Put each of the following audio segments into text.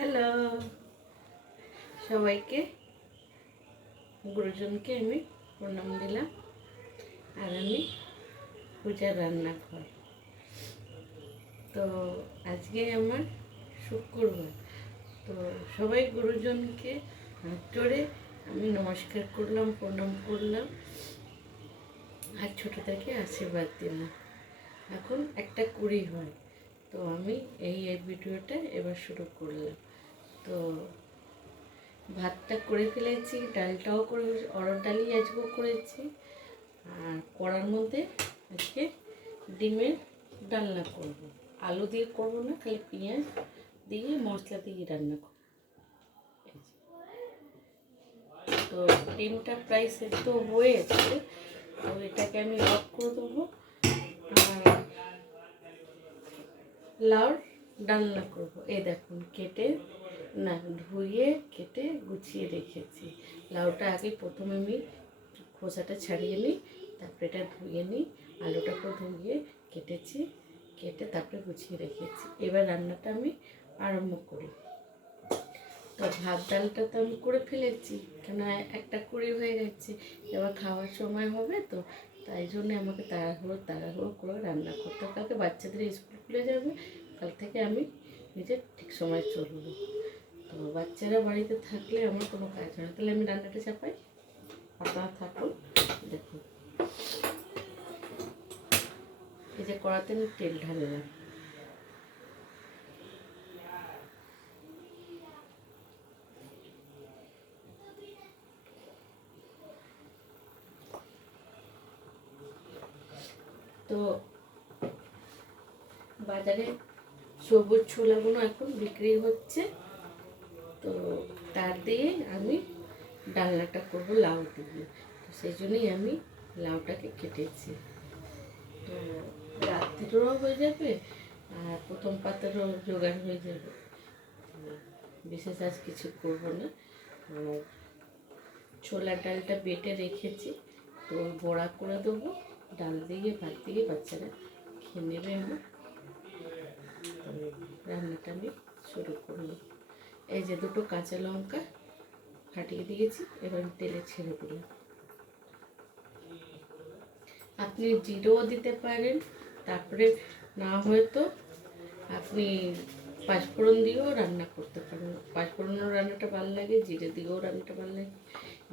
Hello সবাইকে, গুরুজনকে আমি প্রণাম দিলাম। আর আমি পূজার রান্নাঘর। তো আজকে আমার শুক্রবার, তো সবাই গুরুজনকে হাত জোড়ে আমি নমস্কার করলাম, প্রণাম করলাম আর ছোটো থেকে আশীর্বাদ দিলাম। এখন 1:20 হয়, তো আমি এই ভিডিওটা এবার শুরু করলাম। তো ভাতটা করে ফেলেছি, ডালটাও করে, অরহর ডালই আজকেও করেছি। আর কড়ার মধ্যে আজকে ডিমের ডালনা করব, আলু দিয়ে করব না, খালি পেঁয়াজ দিয়ে মশলা দিয়ে রান্না করব। তো ডিমটা প্রায় সেদ্ধ হয়ে গেছে, তো এটাকে আমি অফ করে দেবো। আর লাউর ডালনা করব। এই দেখুন, ধুয়ে কেটে গুছিয়ে রেখেছি। লাউটা আগে প্রথমে আমি খোসাটা ছাড়িয়ে নিই, তারপরে এটা ধুয়ে নিই। আলুটাকেও ধুয়ে কেটেছি, কেটে তারপরে গুছিয়ে রেখেছি। এবার রান্নাটা আমি আরম্ভ করি। তো ভাত ডালটা তো আমি করে ফেলেছি, কেন 1:20 হয়ে গেছে, এবার খাওয়ার সময় হবে, তো তাই জন্যে আমাকে তাড়াহুড়ো করে রান্না করতে। কালকে বাচ্চাদের স্কুল খুলে যাবে, কাল থেকে আমি নিজের ঠিক সময় চলবো। তো বাচ্চারা বাড়িতে থাকলে আমার কোনো কাজ হয় না। তাহলে আমি রান্নাটা চাপাই, আপনারা থাকুন। দেখুন, এই যে কড়াতে আমি তেল ঢাললাম। তো বাজারে সবুজ ছোলাগুলো এখন বিক্রি হচ্ছে, তো তার দিয়ে আমি ডালনাটা করবো লাউ দিয়ে। তো সেই জন্যই আমি লাউটাকে কেটেছি। তো রাত্রিরও হয়ে যাবে আর প্রথম পাতারও জোগাড় হয়ে যাবে। বিশেষ আজ কিছু করবো না। আর ছোলার ডালটা বেটে রেখেছি, তো বড়া করে দেবো, ডাল দিয়ে ভাত দিয়ে বাচ্চারা খেয়ে নেবে আমার। তো রান্নাটা আমি শুরু করলাম। এই যে 2টো কাঁচা লঙ্কা ফাটিয়ে দিয়েছি, এবার তেলে ছেড়ে দিলাম। আপনি জিরেও দিতে পারেন, তারপরে না হয়তো আপনি পাঁচফোড়ন দিয়েও রান্না করতে পারেন। পাঁচফোড়নেরও রান্নাটা ভালো লাগে, জিরে দিয়েও রান্নাটা ভালো লাগে।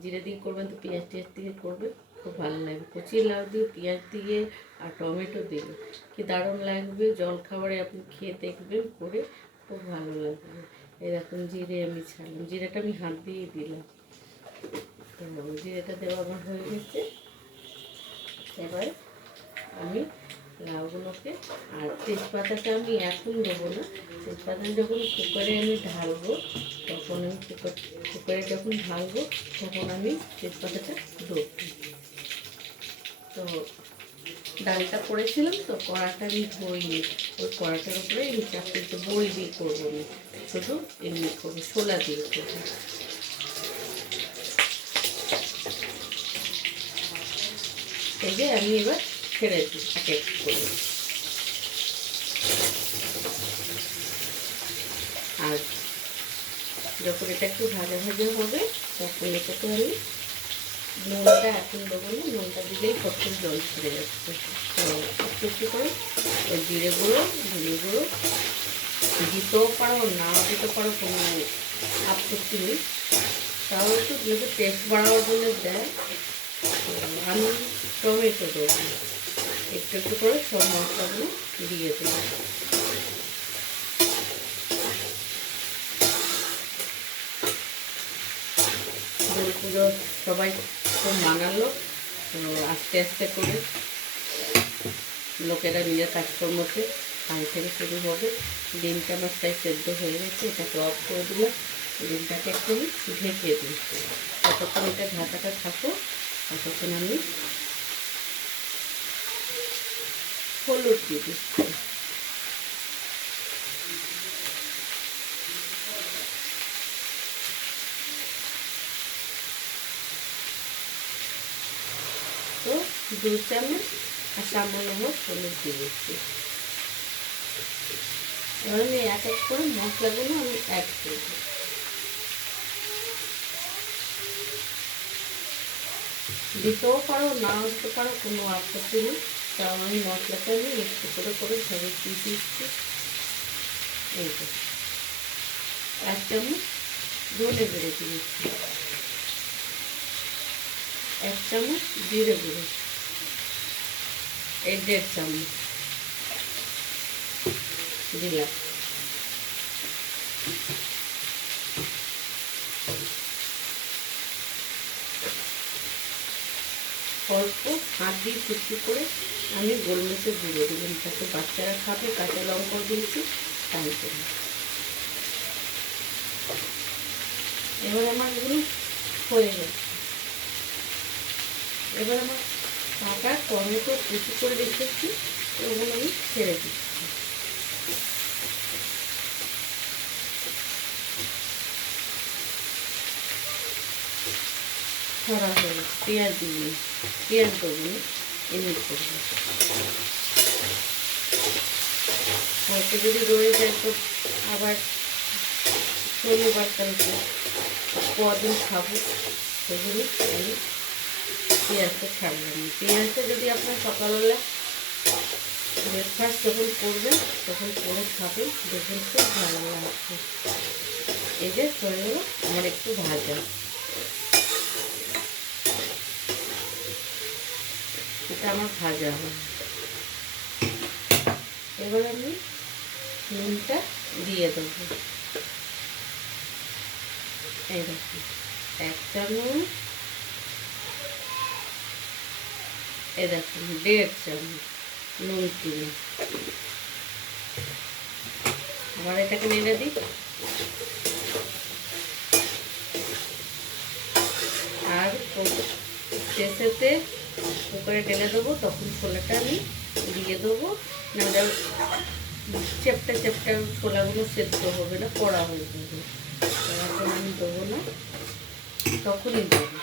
জিরে দিয়ে করবেন তো পেঁয়াজ টিয়াজ দিয়ে করবেন, খুব ভালো লাগবে। কচি লাউ দিয়ে, পেঁয়াজ দিয়ে আর টমেটো দিয়ে কি দারুণ লাগবে। জলখাবারে আপনি খেয়ে দেখবেন, করে খুব ভালো লাগবে। এরকম জিরে আমি ছাড়লাম, জিরেটা আমি হাত দিয়ে দিলাম। তো জিরেটা দেওয়া আমার হয়ে গেছে। এবার আমি লাউগুলোকে, আর তেজপাতাটা আমি এখন দেবো না, তেজপাতা যখন কুকারে আমি ঢালবো, তখন আমি কুকারে যখন ঢালবো তখন আমি তেজপাতাটা দেবো। তো ডালটা করেছিলাম, তো কড়াটা আমি ধুইনি, ওই কড়াটার উপরে আমি চারটে বই দিয়ে করবো, আমি শুধু এমনি করবো, ছোলা দিয়ে করবো। এই যে আমি এবার ছেড়ে দিই এক এক করে। আর যখন এটা একটু ভাজা ভাজা হবে, তখন এটাতে আমি নুনটা এখন দেবো না, নুনটা দিলেই কত জল ছেড়ে যাচ্ছে। তো একটু একটু করে ওই জিরে গুঁড়ো, ধনে গুঁড়ো দিতেও পারো, নাও দিতে পারো, কোনো আপত্তি নেই। তাও একটু যেহেতু টেস্ট বাড়াবার জন্য দেয়। আমি টমেটো দেবো, একটু একটু করে সব মশলাগুলো দিয়ে দেবো। পুজো সবাই খুব মানালো, তো আস্তে আস্তে করে লোকেরা নিজের কাজকর্মতে কাল থেকে শুরু হবে। ডিমটা আমার প্রায় সেদ্ধ হয়ে গেছে, এটাকে অফ করে দিলাম। ডিমটাকে একটু ঢেকে দিই, ততক্ষণ এটা ঢাকাটা থাকো, ততক্ষণ আমি হলুদ দিয়ে দিচ্ছি। তো 2 চামচ আর সামান্য হলুদ দিয়ে দিচ্ছি। এবার আমি এক এক করে মশলাগুলো আমি অ্যাড করব। দিতেও পারো, নাও দিতে পারো, কোনো আপত্তি নেই। তাও আমি মশলাটা আমি একটু করে করে সবাই দিয়ে দিচ্ছি। এই তো 1 চামচ ধনে গুঁড়ো দিয়েছি, 1 চামচ জিরে গুঁড়ো, এই 1.5 চামচ দিলাম। অল্প হাত দিয়ে কুচি করে আমি গোলমরিচের গুঁড়ো দিলাম, যাতে বাচ্চারা খাবে। কাঁচা লঙ্কা দিয়েছি তাই করে। এবার আমার এগুলো হয়ে গেছে। এবার আমার কাটা টমেটো কুচি করে রেখেছি, ওগুলো আমি ছেড়ে দিচ্ছি। ছড়া হয়ে পেঁয়াজ দিয়ে পেঁয়াজগুলো এমনি করবো। হয়তো যদি রয়ে যায় তো আবার সরিয়ে বাড়তাম, কদিন খাবো সেগুলি আমি পেঁয়াজটা ছাড়লাম। পেঁয়াজটা যদি আপনার সকালবেলা ব্রেকফাস্ট যখন করবেন তখন করে খাবেন, দেখবেন খুব ভালো লাগছে। এই যে হয়ে গেল আমার একটু ভাজা, এটা আমার ভাজা হয়। এবার আমি নুনটা দিয়ে দেবো। এই দেখুন 1 চামচ, এই দেখুন 1.5 চামচ নুন কিনে। আবার এটাকে নেড়ে দিই। আর শেষেতে কুকারে ঢেলে দেবো, তখন ছোলাটা আমি দিয়ে দেবো। নাহলে চেপটা চেপটা ছোলাগুলো সেদ্ধ হবে না, কড়া হয়ে যাবে। এখন আমি দেবো না, তখনই দেবো।